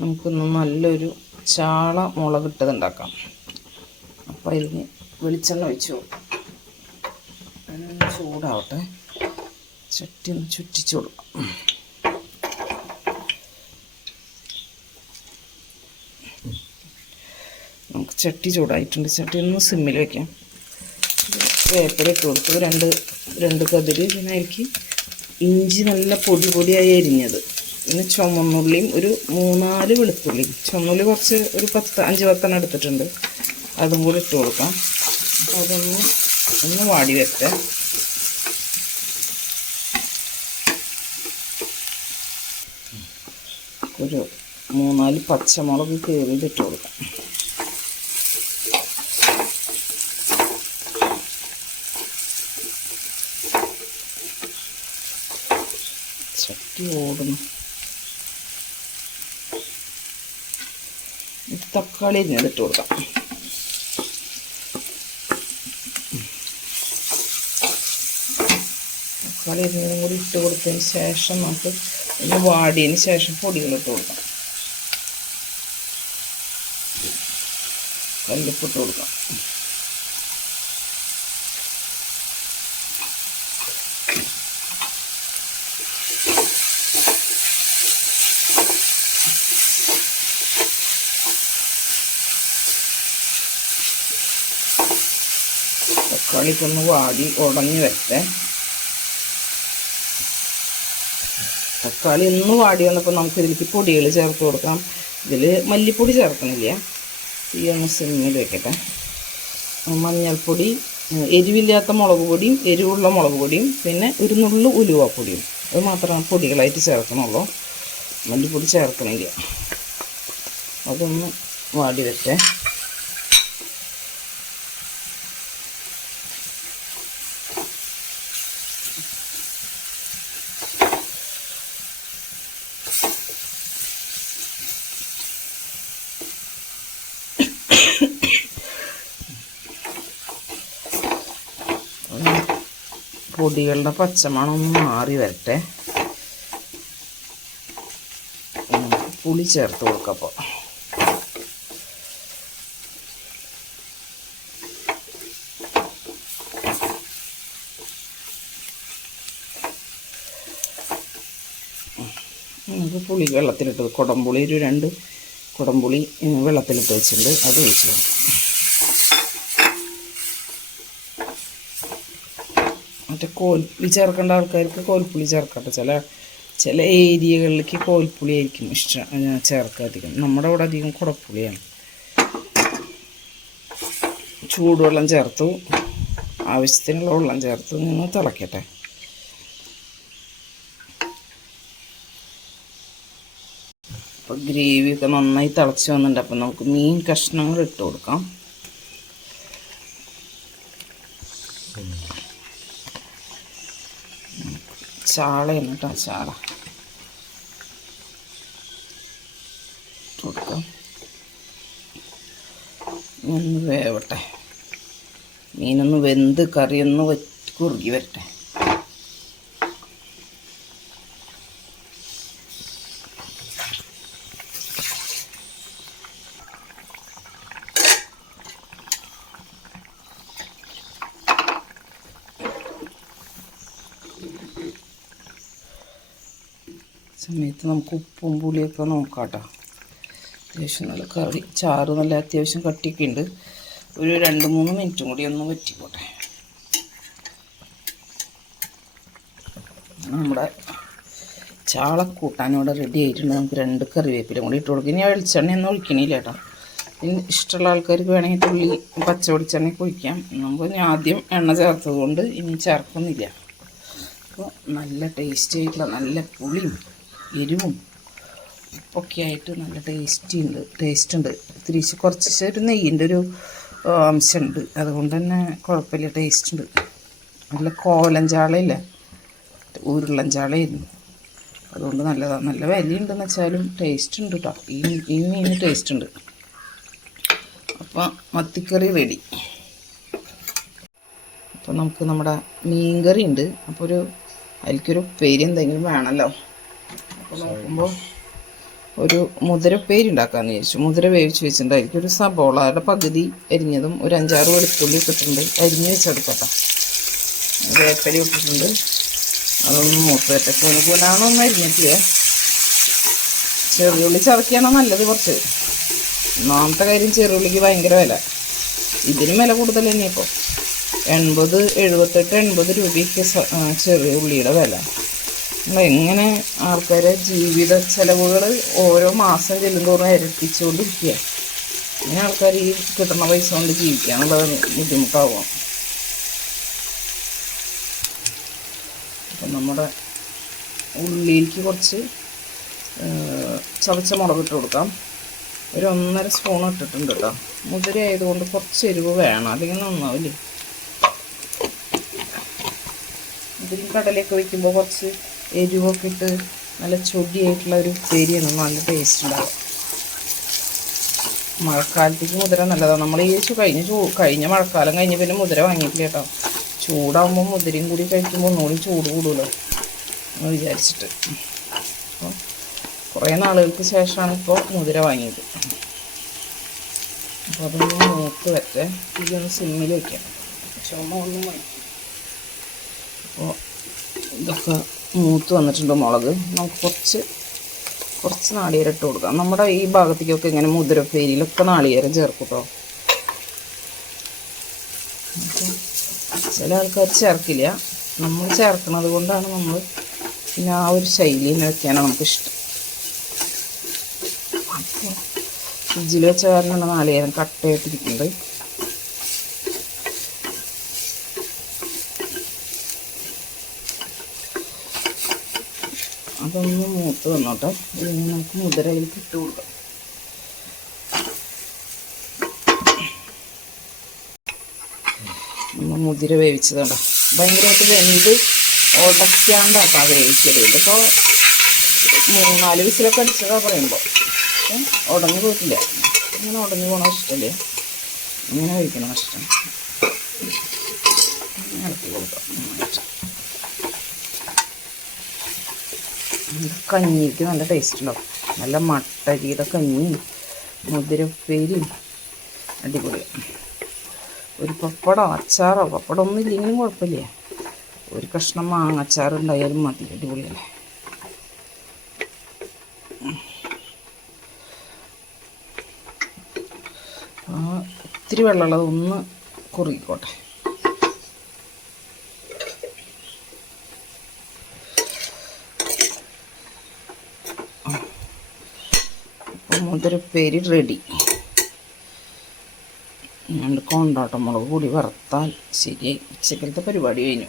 നമുക്കൊന്ന് നല്ലൊരു ചാള മുളകിട്ടത് ഉണ്ടാക്കാം അപ്പോൾ ഇതിന് വെളിച്ചെണ്ണ ഒഴിച്ചു. ചൂടാവട്ടെ. ചട്ടി ഒന്ന് ചുറ്റിച്ചു കൊടുക്കാം. നമുക്ക് ചട്ടി ചൂടായിട്ടുണ്ട്. ചട്ടി ഒന്ന് സിമ്മിൽ വയ്ക്കാം വേപ്പില ഇട്ട് കൊടുത്തു. രണ്ട് രണ്ട് കതിര്. പിന്നെ ഇഞ്ചി നല്ല പൊടി പൊടിയായി അരിഞ്ഞത്. പിന്നെ ചുമന്നുള്ളിയും ഒരു മൂന്നാൽ വെളുത്തുള്ളി. ചുമന്നുള്ളി കുറച്ച് ഒരു പത്ത് അഞ്ച് പത്തെണ്ണം എടുത്തിട്ടുണ്ട്. അതും കൂടി ഇട്ട് കൊടുക്കാം. അതൊന്ന് ഒന്ന് വാടി വരട്ടെ. ഒരു മൂന്നാൽ പച്ചമുളക് കയറിയിട്ടിട്ട് കൊടുക്കാം. ചട്ടി ഓടുന്നു. തക്കാളി അരിഞ്ഞതിട്ട് കൊടുക്കാം. തക്കാളി അരിഞ്ഞതും കൂടി ഇട്ട് കൊടുത്തതിന് ശേഷം നമുക്ക് ഒന്ന് വാടിയതിന് ശേഷം പൊടികൾ ഇട്ട് കൊടുക്കാം. കല്ലുപ്പിട്ട് കൊടുക്കാം. തക്കാളിക്ക് ഒന്ന് വാടി ഉടഞ്ഞ് വരട്ടെ. തക്കാളി ഒന്ന് വാടി വന്നപ്പോൾ നമുക്ക് ഇതിലേക്ക് പൊടികൾ ചേർത്ത് കൊടുക്കാം. ഇതിൽ മല്ലിപ്പൊടി ചേർക്കണില്ല. ഈ ഒന്ന് സിമ്മിൽ വെക്കട്ടെ. മഞ്ഞൾപ്പൊടി എരിവില്ലാത്ത മുളക് പൊടിയും എരിവുള്ള മുളക് പൊടിയും പിന്നെ ഒരു നുള്ളു ഉലുവാപ്പൊടിയും അത് മാത്രമാണ് പൊടികളായിട്ട് ചേർക്കണുള്ളൂ. മല്ലിപ്പൊടി ചേർക്കണില്ല. അതൊന്ന് വാടി വരട്ടെ. പൊടികളുടെ പച്ചമണം മാറി വരട്ടെ. പുളി ചേർത്ത് കൊടുക്കപ്പോൾ നമുക്ക് പുളി വെള്ളത്തിലിട്ട് കുടംപുളി ഒരു രണ്ട് കുടംപുളി വെള്ളത്തിലിട്ട് വെച്ചിട്ടുണ്ട്. അത് ഒഴിച്ചു മറ്റേ കോൽപ്പുളി ചേർക്കേണ്ട ആൾക്കാർക്ക് കോൽപ്പുളി ചേർക്കട്ടെ. ചില ചില ഏരിയകളിലേക്ക് കോൽപ്പുളി ആയിരിക്കും ഇഷ്ടം. ചേർക്കുക അധികം. നമ്മുടെ അവിടെ അധികം കുടപ്പുളിയാണ്. ചൂടുവെള്ളം ചേർത്തു. ആവശ്യത്തിനുള്ള വെള്ളം ചേർത്ത്. നിന്ന് തിളക്കട്ടെ. അപ്പോൾ ഗ്രേവിയൊക്കെ നന്നായി തിളച്ച് വന്നിട്ടുണ്ട്. അപ്പം നമുക്ക് മീൻ കഷ്ണങ്ങൾ ഇട്ട് കൊടുക്കാം. ചാളയാണ് കേട്ടോ ചാള. കൊടുക്കാം. ഒന്ന് വേവട്ടെ. മീനൊന്ന് വെന്ത് കറിയൊന്ന് കുറുകി വരട്ടെ. സമയത്ത് നമുക്ക് ഉപ്പും പുളിയൊക്കെ നോക്കാം കേട്ടോ അത്യാവശ്യം നല്ല കറി ചാറ് നല്ല അത്യാവശ്യം കട്ടിയൊക്കെ ഉണ്ട്. ഒരു രണ്ട് മൂന്ന് മിനിറ്റും കൂടി ഒന്ന് വറ്റിക്കോട്ടെ. നമ്മുടെ ചാളക്കൂട്ടാൻ ഇവിടെ റെഡി ആയിട്ടുണ്ട്. നമുക്ക് രണ്ട് കറിവേപ്പിലും കൂടി ഇട്ട് കൊടുക്കുക ഇനി വെളിച്ചെണ്ണ ഒന്നും ഒഴിക്കണില്ല കേട്ടോ. ഇനി ഇഷ്ടമുള്ള ആൾക്കാർക്ക് വേണമെങ്കിൽ തുള്ളി പച്ച വെളിച്ചെണ്ണ ഒഴിക്കാം. നമുക്ക് ഇനി ആദ്യം എണ്ണ ചേർത്തത് കൊണ്ട് ഇനി ചേർക്കുന്നില്ല. അപ്പോൾ നല്ല ടേസ്റ്റ് ആയിട്ടുള്ള നല്ല പുളിയും എരിവും ഉപ്പൊക്കെ ആയിട്ട് നല്ല ടേസ്റ്റി ഉണ്ട് ടേസ്റ്റ് ഉണ്ട്. തിരിച്ച് കുറച്ച് ഒരു നെയ്യിന്റെ ഒരു അംശമുണ്ട്. അതുകൊണ്ട് തന്നെ കുഴപ്പമില്ല ടേസ്റ്റ് ഉണ്ട്. നല്ല കോലഞ്ചാളയില്ല ഊരുള്ളഞ്ചാളയായിരുന്നു അതുകൊണ്ട് നല്ലതാണ് നല്ല വിലയുണ്ടെന്ന് വെച്ചാലും ടേസ്റ്റ് ഉണ്ട് കേട്ടോ ഈ ഈ മീൻ ടേസ്റ്റ് ഉണ്ട്. അപ്പോൾ മത്തിക്കറി റെഡി അപ്പോൾ നമുക്ക് നമ്മുടെ മീൻ കറി ഉണ്ട്. അപ്പോൾ ഒരു അതിലേക്കൊരു ഉപ്പേരി എന്തെങ്കിലും വേണമല്ലോ അപ്പോൾ നോക്കുമ്പോൾ ഒരു മുതിര ഉപ്പേരി ഉണ്ടാക്കാമെന്ന് വിചാരിച്ചു. മുതിര വേവിച്ച് വെച്ചിട്ടുണ്ടായിരിക്കും. ഒരു സബോളയുടെ പകുതി അരിഞ്ഞതും ഒരു അഞ്ചാറ് വെളുത്തുള്ളി ഇട്ടിട്ടുണ്ട്. അരിഞ്ഞ് വെച്ചെടുക്കട്ടെ. വേപ്പരി ഇട്ടിട്ടുണ്ട്. അതൊന്ന് മൂത്ത് വരട്ടെ കുനാണൊന്നും അരിഞ്ഞിട്ടില്ല? ചെറിയുള്ളി ചതക്കിയാണോ നല്ലത് കുറച്ച്? ഒന്നാമത്തെ കാര്യം ചെറിയുള്ളിക്ക് ഭയങ്കര വില. ഇതിനും വില കൂടുതൽ തന്നെയപ്പോൾ എൺപത് എഴുപത്തെട്ട് എൺപത് രൂപയ്ക്ക് ചെറിയ ഉള്ളിയുടെ വില. എങ്ങനെ ആൾക്കാരെ ജീവിത ചെലവുകൾ ഓരോ മാസം ചെല്ലുന്തോറും ഇരട്ടിച്ചുകൊണ്ടിരിക്കുക. ഇങ്ങനെ ആൾക്കാർ ഈ കിട്ടുന്ന പൈസ കൊണ്ട് ജീവിക്കുക എന്നുള്ളത് ബുദ്ധിമുട്ടാവും. അപ്പം നമ്മുടെ ഉള്ളിയിലേക്ക് കുറച്ച് ചതച്ച മുളക് ഇട്ട് കൊടുക്കാം. ഒരു ഒന്നര സ്പൂൺ ഇട്ടിട്ടുണ്ട് കേട്ടോ. മുതിര ആയതുകൊണ്ട് കുറച്ച് എരിവ് വേണം. അല്ലെങ്കിൽ നന്നാവില്ലേ? മുതിരി കടലയൊക്കെ വയ്ക്കുമ്പോൾ കുറച്ച് എരിവൊക്കെ ഇട്ട് നല്ല ചൊടിയായിട്ടുള്ള ഒരു ഉപ്പേരിയാണ്. നല്ല ടേസ്റ്റ് ഉണ്ടാവും മഴക്കാലത്തേക്ക് മുതിര നല്ലതാണ് നമ്മൾ ഈ കഴിഞ്ഞ ചൂ കഴിഞ്ഞ മഴക്കാലം കഴിഞ്ഞ് പിന്നെ മുതിര വാങ്ങിയിട്ടില്ല കേട്ടോ. ചൂടാകുമ്പോൾ മുതിരയും കൂടി കഴിക്കുമ്പോൾ ഒന്നുകൂടി ചൂട് കൂടുമല്ലോ എന്ന് വിചാരിച്ചിട്ട്. അപ്പോൾ കുറേ നാളുകൾക്ക് ശേഷമാണ് ഇപ്പോൾ മുതിര വാങ്ങിയത്. അപ്പോൾ അതൊന്ന് മൂത്ത് വരട്ടെ. ഇതൊന്ന് സിമ്മിൽ വയ്ക്കാം ചുമ ഒന്നും മതി അപ്പോൾ ഇതൊക്കെ മൂത്ത് വന്നിട്ടുണ്ട് മുളക്. നമുക്ക് കുറച്ച് കുറച്ച് നാളികേരം ഇട്ട് കൊടുക്കാം. നമ്മുടെ ഈ ഭാഗത്തേക്കൊക്കെ ഇങ്ങനെ മുതിരപ്പേരിയിലൊക്കെ നാളികേരം ചേർക്കും കേട്ടോ ചില ആൾക്കാർ ചേർക്കില്ല. നമ്മൾ ചേർക്കുന്നത് കൊണ്ടാണ് നമ്മൾ പിന്നെ ആ ഒരു ശൈലിയിൽ വെക്കാനാണ് നമുക്കിഷ്ടം. ഫ്രിഡ്ജിൽ വെച്ച കാരണമാണ് നാളികേരം കട്ടയായിട്ടിരിക്കുന്നത് അതൊന്ന് മൂത്ത് വന്നോട്ടെ. ഇതിന് നമുക്ക് മുതിരയിലേക്ക് ഇട്ട് കൊടുക്കാം. മുതിര വേവിച്ചതാണ് ഭയങ്കരമായിട്ട് വെന്ത് ഉടയ്ക്കാണ്ടാക്കാം വേവിക്കൽ ഇതിപ്പോൾ മൂന്നാൽ വിസിലൊക്കെ അടിച്ചതാണ് പറയുമ്പോൾ ഉടഞ്ഞു പോയിട്ടില്ല. ഇങ്ങനെ ഉടഞ്ഞു പോകണ ഇഷ്ടമല്ലേ ഇങ്ങനെ കഴിക്കണം ഇഷ്ടം. ഇളക്കി കൊടുക്കാം നല്ല കഞ്ഞിക്ക് നല്ല ടേസ്റ്റ് ഉണ്ടാവും. നല്ല ചെയ്ത കഞ്ഞിയും മുതിരപ്പേരിയും അടിപൊളി ഒരു പപ്പടോ അച്ചാറോ? പപ്പടം ഒന്നും ഇല്ലെങ്കിലും കുഴപ്പമില്ല. ഒരു കഷ്ണം മാങ്ങ അച്ചാർ മതി. അടിപൊളിയല്ലേ? ഒത്തിരി വെള്ളമുള്ളത് ഒന്ന് കുറുകിക്കോട്ടെ മുതിരപ്പേരി റെഡി. കൊണ്ടാട്ടം മുളക് കൂടി വറുത്താൽ ശരിയായി. ഉച്ചക്കലത്തെ പരിപാടി കഴിഞ്ഞു.